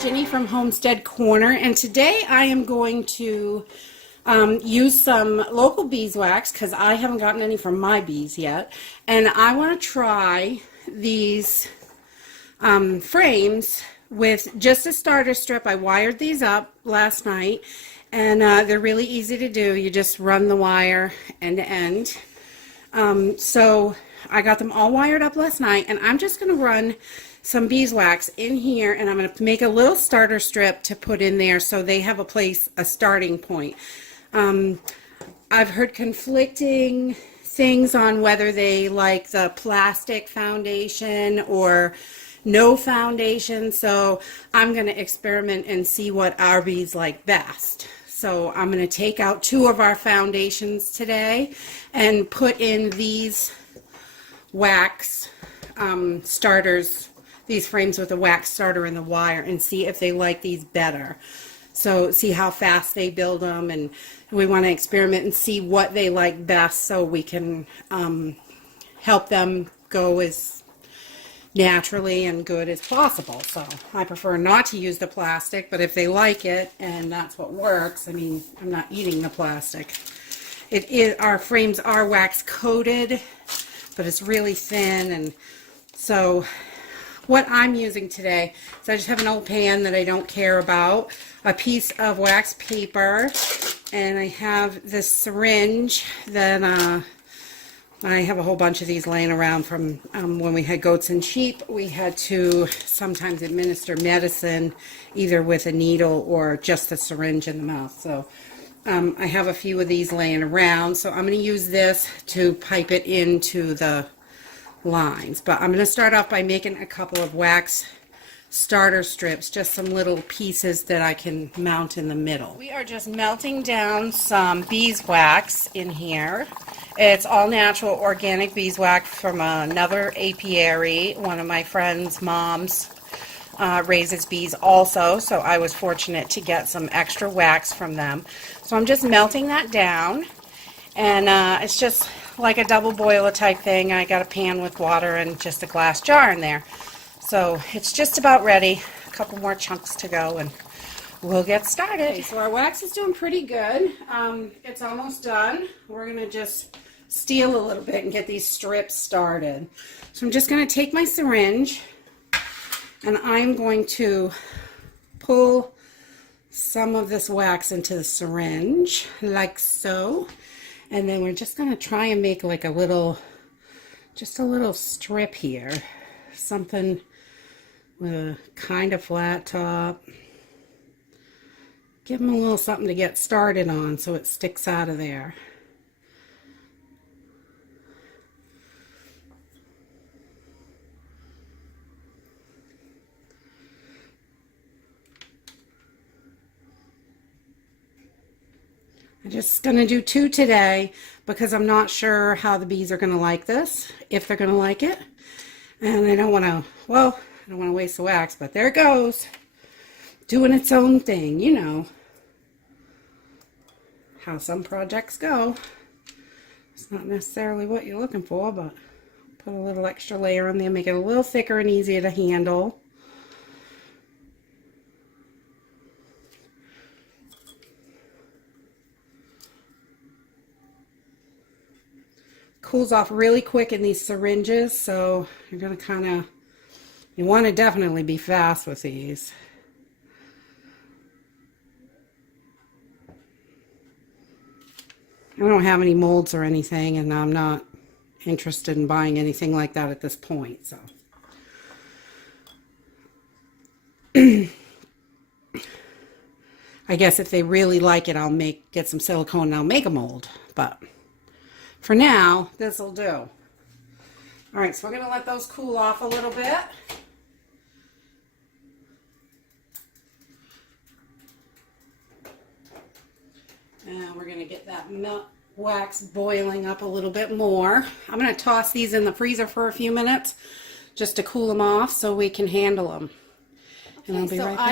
Ginny from Homestead Corner, and today I am going to use some local beeswax because I haven't gotten any from my bees yet, and I want to try these frames with just a starter strip. I wired these up last night, and they're really easy to do. You just run the wire end to end. So I got them all wired up last night, and I'm just going to run some beeswax in here, and I'm going to make a little starter strip to put in there so they have a starting point. I've heard conflicting things on whether they like the plastic foundation or no foundation, so I'm going to experiment and see what our bees like best. So I'm going to take out 2 of our foundations today and put in these wax starters, these frames with a wax starter and the wire, and see if they like these better. So see how fast they build them, and we want to experiment and see what they like best so we can help them go as naturally and good as possible. So I prefer not to use the plastic, but if they like it and that's what works, I mean, I'm not eating the plastic. Our frames are wax coated, but it's really thin, and so what I'm using today is I just have an old pan that I don't care about, a piece of wax paper, and I have this syringe that I have a whole bunch of these laying around from when we had goats and sheep. We had to sometimes administer medicine either with a needle or just a syringe in the mouth. So I have a few of these laying around, so I'm going to use this to pipe it into the lines. But I'm going to start off by making a couple of wax starter strips, just some little pieces that I can mount in the middle. We are just melting down some beeswax in here. It's all natural organic beeswax from another apiary. One of my friend's moms raises bees also, so I was fortunate to get some extra wax from them. So I'm just melting that down, and it's just like a double boiler type thing. I got a pan with water and just a glass jar in there. So it's just about ready. A couple more chunks to go and we'll get started. Okay, so our wax is doing pretty good. It's almost done. We're going to just steal a little bit and get these strips started. So I'm just going to take my syringe and I'm going to pull some of this wax into the syringe like so. And then we're just going to try and make like a little strip here. Something with a kind of flat top. Give them a little something to get started on so it sticks out of there. I'm just going to do 2 today because I'm not sure how the bees are going to like this, if they're going to like it. And I don't want to, well, I don't want to waste the wax, but there it goes. Doing its own thing, you know how some projects go. It's not necessarily what you're looking for, but put a little extra layer on there, make it a little thicker and easier to handle. Cools off really quick in these syringes, so you're going to you want to definitely be fast with these. I don't have any molds or anything, and I'm not interested in buying anything like that at this point, so. I guess if they really like it, I'll get some silicone and I'll make a mold, but for now, this will do. All right, so we're going to let those cool off a little bit. And we're going to get that wax boiling up a little bit more. I'm going to toss these in the freezer for a few minutes just to cool them off so we can handle them. And I'll be right back.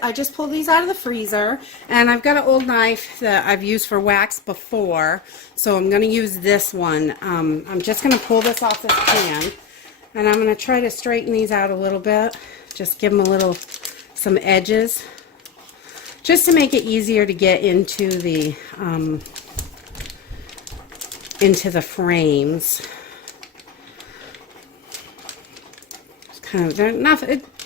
I just pulled these out of the freezer, and I've got an old knife that I've used for wax before, so I'm going to use this one. I'm just going to pull this off this pan, and I'm going to try to straighten these out a little bit, just give them some some edges just to make it easier to get into the frames. It's kind of, they're not,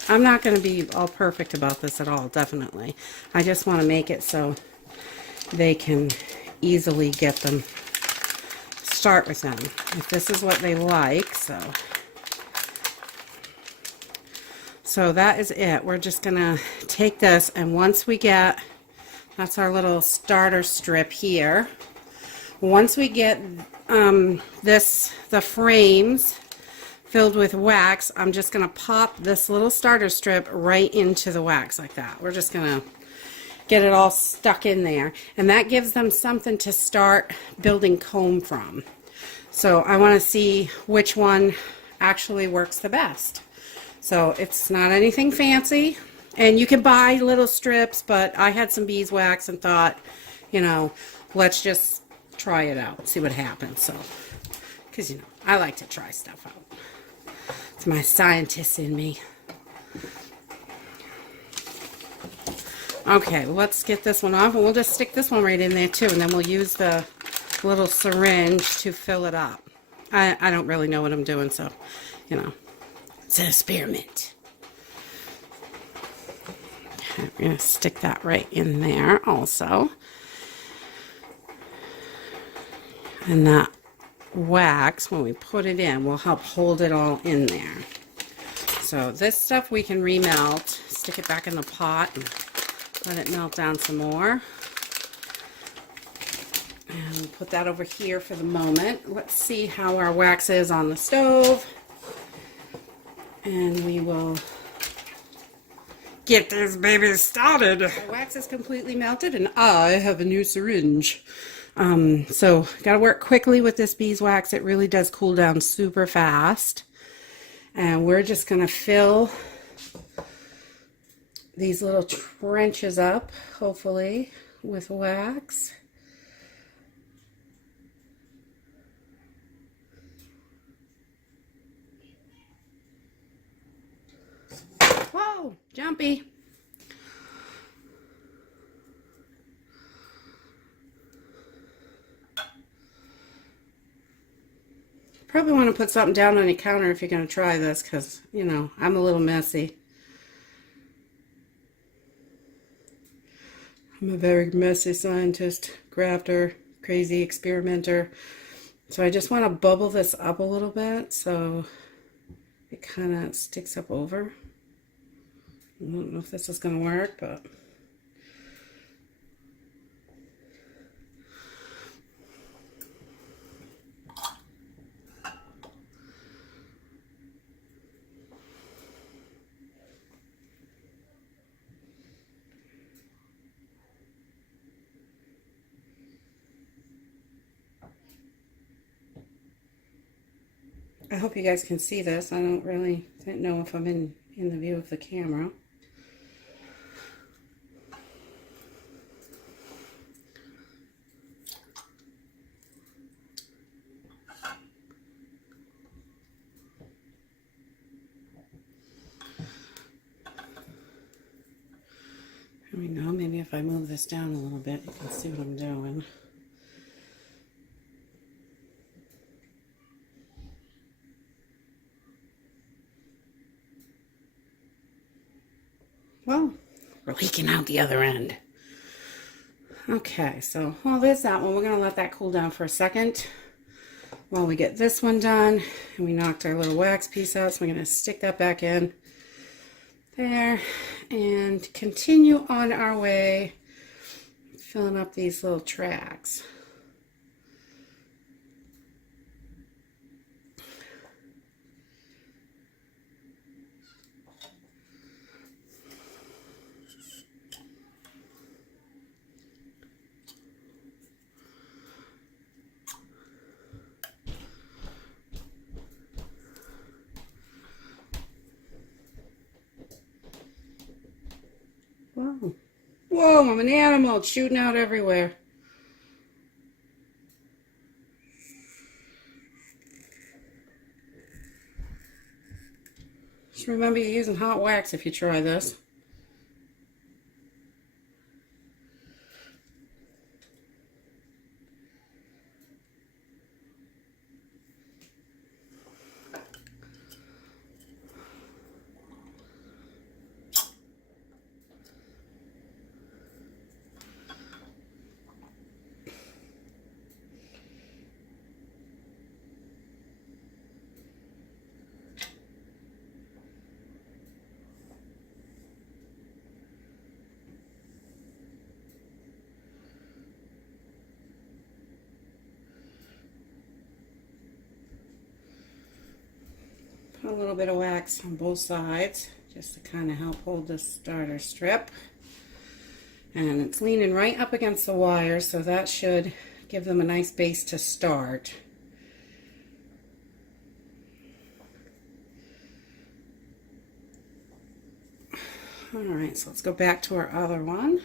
I'm not going to be all perfect about this at all, definitely. I just want to make it so they can easily get them, start with them, if this is what they like. So that is it. We're just gonna take this, and once we get, that's our little starter strip here. Once we get the frames filled with wax, I'm just gonna pop this little starter strip right into the wax like that. We're just gonna get it all stuck in there, and that gives them something to start building comb from. So I want to see which one actually works the best. So it's not anything fancy, and you can buy little strips, but I had some beeswax and thought, you know, let's just try it out, see what happens. So, because, you know, I like to try stuff out. It's my scientist in me. Okay, let's get this one off, and we'll just stick this one right in there too, and then we'll use the little syringe to fill it up. I don't really know what I'm doing, so, you know. It's an experiment. Okay, I'm going to stick that right in there also. And that wax, when we put it in, will help hold it all in there. So this stuff we can remelt, stick it back in the pot and let it melt down some more. And we'll put that over here for the moment. Let's see how our wax is on the stove. And we will get this baby started. The wax is completely melted, and I have a new syringe. So gotta work quickly with this beeswax. It really does cool down super fast. And we're just gonna fill these little trenches up, hopefully, with wax. Whoa, jumpy. Probably want to put something down on your counter if you're going to try this, because, you know, I'm a little messy. I'm a very messy scientist, grafter, crazy experimenter. So I just want to bubble this up a little bit so it kind of sticks up over. I don't know if this is going to work, but I hope you guys can see this. I didn't know if I'm in the view of the camera. There we go. Maybe if I move this down a little bit, you can see what I'm doing. Well, we're leaking out the other end. Okay, so, well, there's that one. We're going to let that cool down for a second while we get this one done. And we knocked our little wax piece out, so we're going to stick that back in there and continue on our way filling up these little tracks. Whoa. Whoa, I'm an animal. It's shooting out everywhere. Just remember you're using hot wax if you try this. a little bit of wax on both sides just to kind of help hold the starter strip. And it's leaning right up against the wire, so that should give them a nice base to start. Alright, so let's go back to our other one.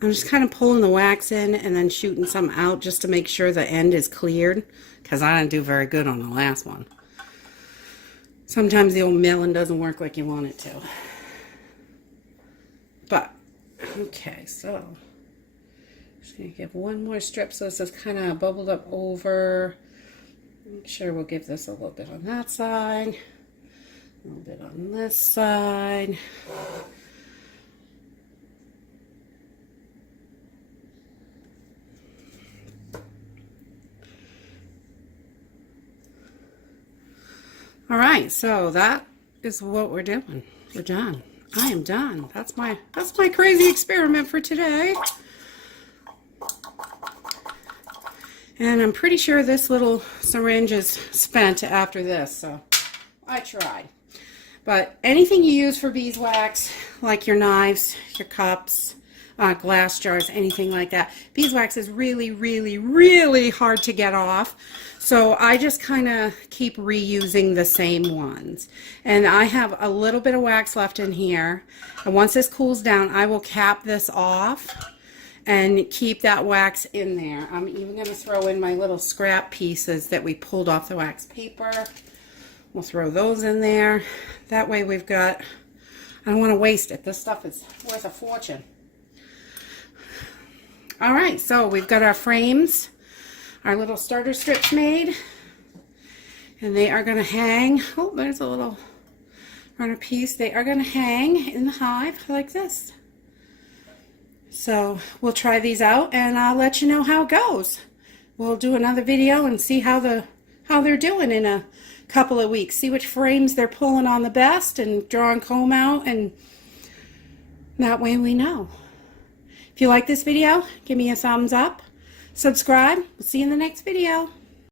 I'm just kind of pulling the wax in and then shooting some out just to make sure the end is cleared, because I didn't do very good on the last one. Sometimes the old milling doesn't work like you want it to. But, okay, so just going to give one more strip so this is kind of bubbled up over. Make sure we'll give this a little bit on that side, a little bit on this side. All right, so that is what we're doing. We're done. I am done. That's my crazy experiment for today. And I'm pretty sure this little syringe is spent after this, so I tried. But anything you use for beeswax, like your knives, your cups, glass jars, anything like that, beeswax is really, really, really hard to get off. So I just kind of keep reusing the same ones. And I have a little bit of wax left in here. And once this cools down, I will cap this off and keep that wax in there. I'm even going to throw in my little scrap pieces that we pulled off the wax paper. We'll throw those in there. That way we've got, I don't want to waste it. This stuff is worth a fortune. All right, so we've got our frames, our little starter strips made, and they are going to hang. Oh, there's a little runner piece. They are going to hang in the hive like this. So we'll try these out and I'll let you know how it goes. We'll do another video and see how they're doing in a couple of weeks. See which frames they're pulling on the best and draw and comb out, and that way we know. If you like this video, give me a thumbs up. Subscribe. We'll see you in the next video.